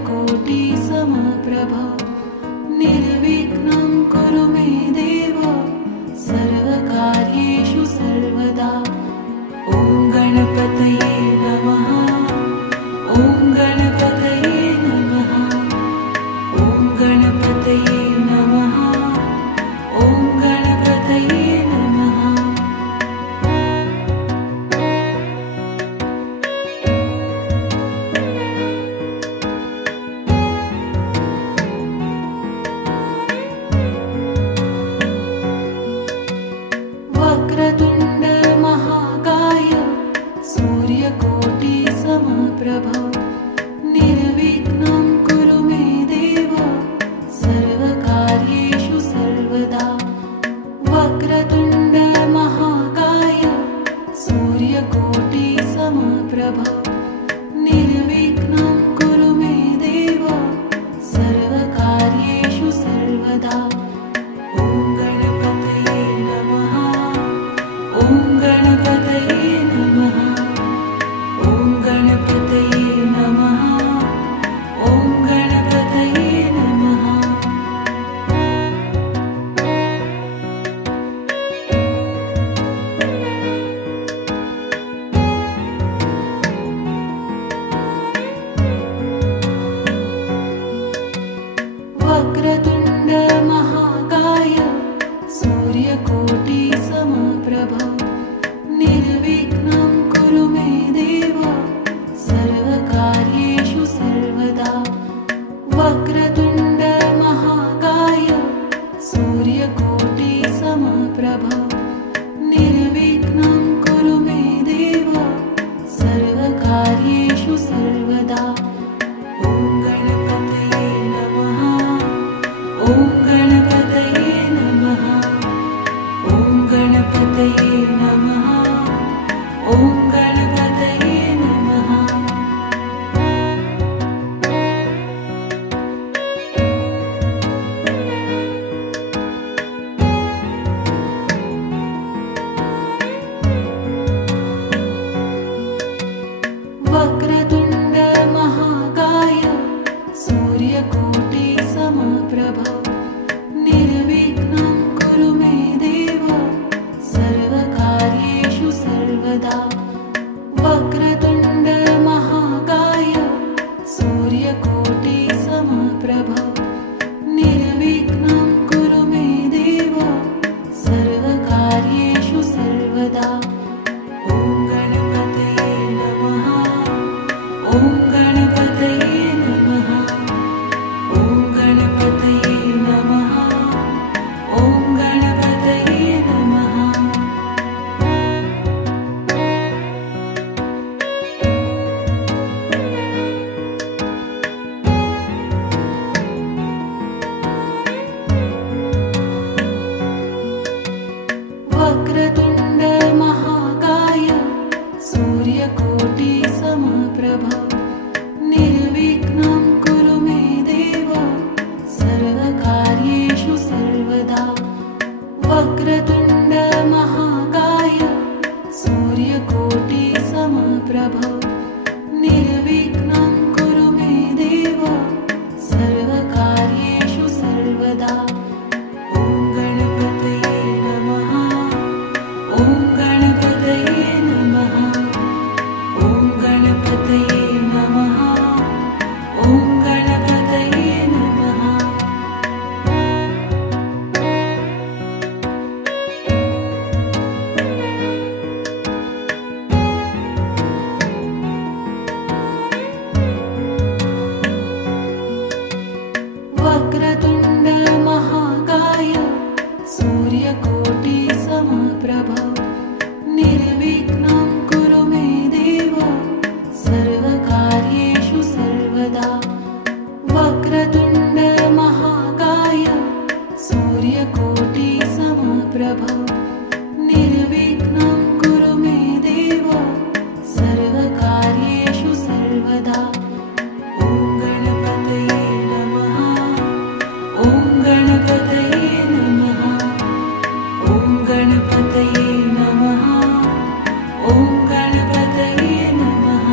सूर्यकोटि समप्रभ निर्विघ्नं कुरु मे देव सर्वकार्येषु सर्वदा। ॐ गणपतये नमः। ॐ गणपतये नमः। ॐ गणपतये नमः। ॐ गणपतये नमः। वक्रतुण्ड महाकाय सूर्यकोटि समप्रभ निर्विघ्नं कुरु मे देव सर्वकार्येषु सर्वदा। वक्रतुण्ड महाकाय सूर्यकोटि समप्रभ निर्विघ्नं कुरु मे देव सर्वकार्येषु सर्वदा। ॐ गणपतये नमः। ॐ गणपतये नमः। ॐ गणपतये नमः। ॐ गणपतये नमः। वक्रतुण्ड महाकाय सूर्यकोटि समप्रभ निर्विघ्नं कुरु मे देव सर्वकार्येषु सर्वदा। वक्रतुण्ड महाकाय सूर्यकोटि समप्रभ निर्विघ्नं कुरु मे देव सर्वकार्येषु सर्वदा। ॐ गणपतये नमः। ॐ गणपतये नमः। ॐ गणपतये नमः। ॐ गणपतये नमः। वक्रतुण्ड महाकाय सूर्यकोटि समप्रभ निर्विघ्नं कुरु मे देव सर्वकार्येषु सर्वदा। वक्रतुण्ड महाकाय सूर्यकोटि समप्रभ निर्विघ्नं कुरु मे देव सर्वकार्येषु सर्वदा। ॐ गणपतये नमः। ॐ गणपतये नमः। ॐ गणपतये नमः। ॐ गणपतये नमः। वक्रतुण्ड महाकाय सूर्यकोटि समप्रभ निर्विघ्नं कुरु मे देव सर्वकार्येषु सर्वदा। वक्रतुण्ड महाकाय सूर्यकोटि समप्रभ निर्विघ्नं कुरु मे देव सर्वकार्येषु सर्वदा। ॐ गणपतये नमः। ॐ गणपतये नमः। ॐ गणपतये नमः। ॐ गणपतये नमः। वक्रतुण्ड महाकाय सूर्यकोटि समप्रभ निर्विघ्नं कुरु मे देव सर्वकार्येषु सर्वदा। वक्रतुण्ड महाकाय सूर्यकोटि समप्रभ निर्विघ्नं कुरु मे देव सर्वकार्येषु सर्वदा। ॐ गणपतये नमः। ॐ गणपतये नमः। ॐ गणपतये नमः। ॐ गणपतये नमः।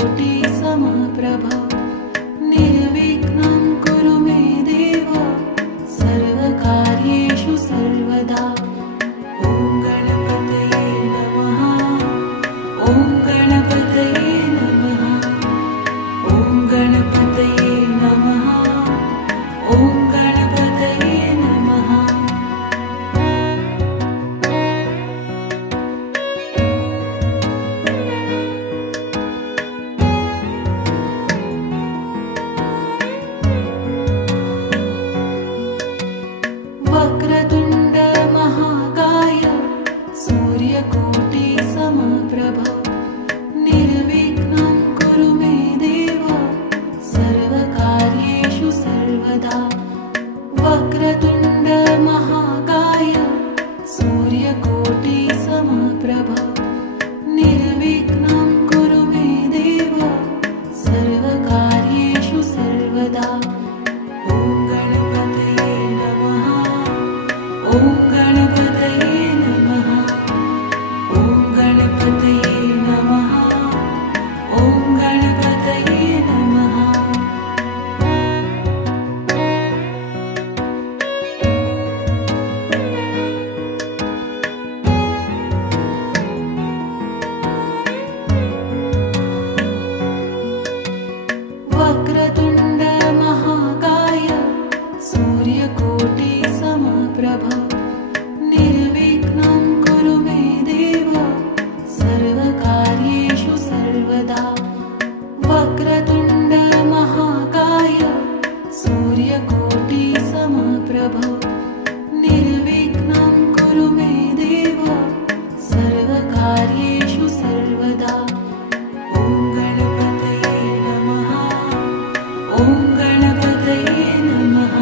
समप्रभ निर्विघ्नं कुरु मे देव सर्वकार्येषु सर्वदा। ॐ गणपतये नमः। ॐ गणपतये नमः। ॐ गणपतये नमः। ॐ गणपतये नमः। वक्रतुण्ड महाकाय सूर्यकोटि समप्रभ निर्विघ्नं कुरु मे देव सर्वकार्येषु सर्वदा। वक्रतुण्ड महाकाय सूर्यकोटि समप्रभ निर्विघ्नं कुरु मे देव सर्वकार्येषु सर्वदा। ॐ गणपतये नमः। ॐ गणपतये नमः। ॐ गणपतये नमः। ॐ गणपतये नमः। वक्रतुण्ड महाकाय सूर्यकोटि समप्रभ निर्विघ्नं कुरु मे देव सर्वकार्येषु सर्वदा। वक्रतुण्ड महाकाय सूर्यकोटि समप्रभ निर्विघ्नं कुरु मे देव सर्वकार्येषु सर्वदा। ॐ गणपतये नमः। ॐ गणपतये नमः।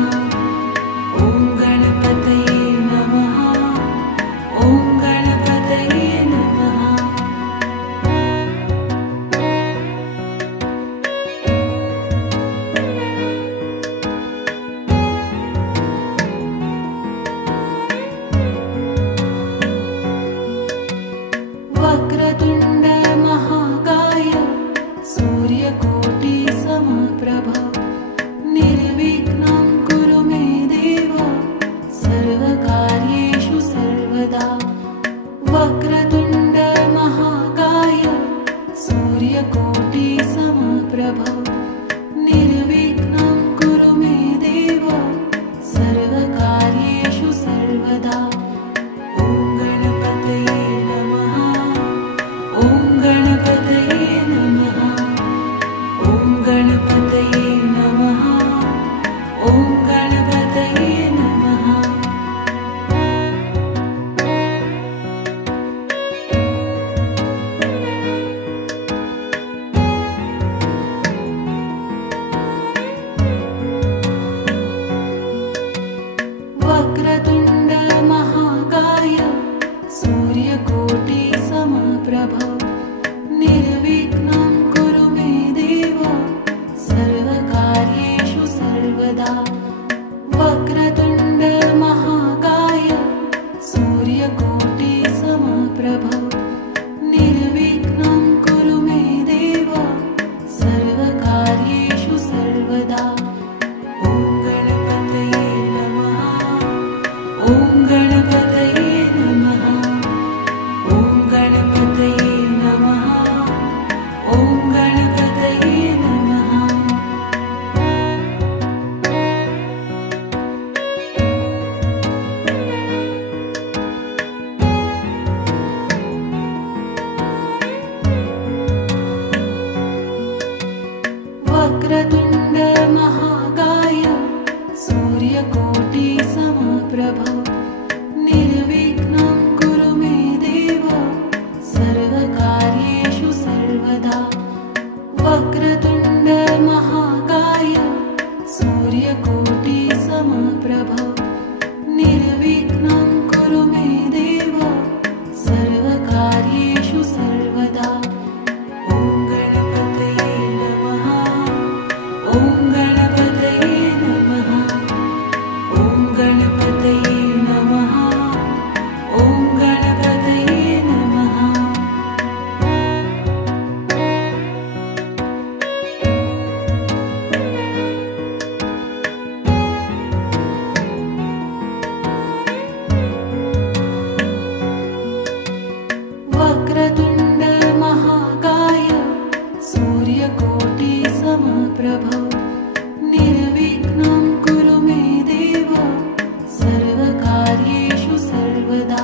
ॐ गणपतये नमः। ॐ गणपतये नमः। वक्रतुण्ड महाकाय सूर्यकोटि समप्रभ निर्विघ्नं कुरु मे देव सर्वकार्येषु सर्वदा। वक्रतुण्ड महाकाय सूर्यकोटि समप्रभ निर्विघ्नं कुरु मे देव सर्वकार्येषु सर्वदा। ॐ गणपतये नमः। ॐ गणपतये नमः। ॐ गणपतये नमः। ॐ गणपतये नमः। वक्रतुण्ड महाकाय सूर्यकोटि समप्रभ निर्विघ्नं कुरु मे देव सर्वकार्येषु सर्वदा। वक्रतुण्ड महाकाय सूर्यकोटि समप्रभ निर्विघ्नं कुरु मे देव सर्वकार्येषु सर्वदा। ॐ गणपतये नमः। ॐ गणपतये नमः। ॐ गणपतये नमः। ॐ गणपतये नमः। वक्रतुण्ड महाकाय सूर्यकोटि समप्रभ निर्विघ्नं कुरु मे देव सर्वकार्येषु सर्वदा। वक्रतुण्ड महाकाय सूर्यकोटि समप्रभ निर्विघ्नं कुरु मे देव सर्वकार्येषु सर्वदा। ॐ गणपतये नमः। ॐ गणपतये नमः। ॐ गणपतये नमः। ॐ गणपतये नमः। समप्रभ निर्विघ्नं कुरु मे देव सर्वकार्येषु सर्वदा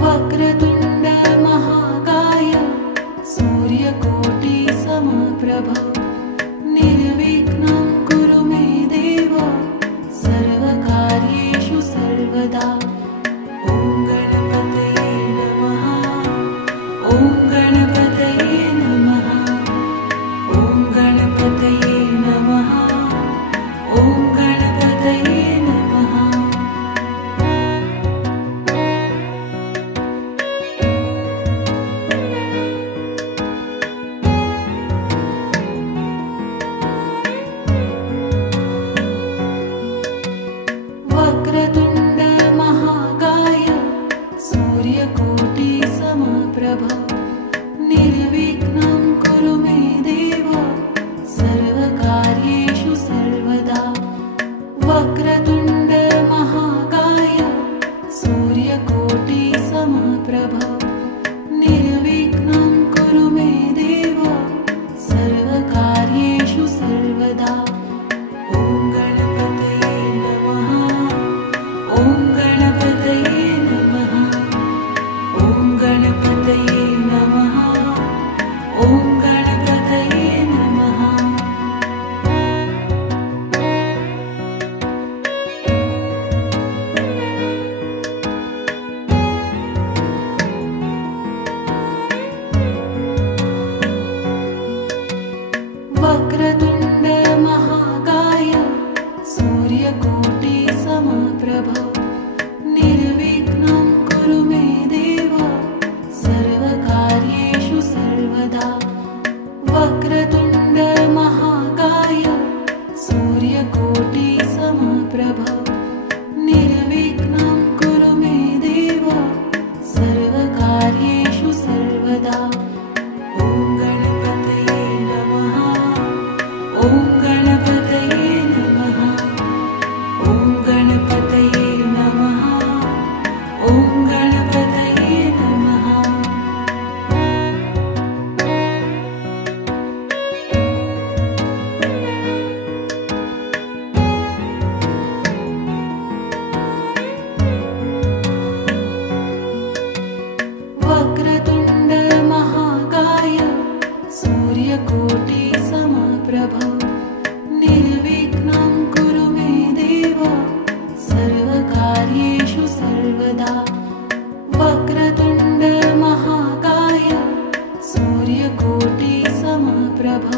वक्रतुण्ड महाकाय सूर्यकोटि समप्रभ निर्विघ्नं कुरु मे देव सर्वकार्येषु सर्वदा ॐ गणपतये नमः ॐ गणपतये नमः ॐ गणपतये नमः ॐ गणपतये नमः वक्रतुण्ड महाकाय सूर्यकोटि समप्रभ निर्विघ्नं कुरु मे देव सर्वकार्येषु सर्वदा वक्रतुण्ड महाकाय सूर्यकोटि समप्रभ निर्विघ्नं कुरु मे देव सर्वकार्येषु सर्वदा ॐ गणपतये नमः ॐ गणपतये नमः ॐ गणपतये नमः ॐ गणपतये नमः वक्रतुण्ड महाकाय सूर्यकोटि समप्रभ निर्विघ्नं कुरु मे देव सर्वकार्येषु सर्वदा वक्रतुण्ड महाकाय सूर्यकोटि समप्रभ निर्विघ्नं कुरु मे देव सर्वकार्येषु सर्वदा ॐ गणपतये नमः ॐ गणपतये नमः ॐ गणपतये नमः ॐ गणपतये नमः वक्रतुण्ड महाकाय सूर्यकोटि समप्रभ निर्विघ्नं कुरु मे देव सर्वकार्येषु सर्वदा वक्रतुण्ड महाकाय सूर्यकोटि समप्रभ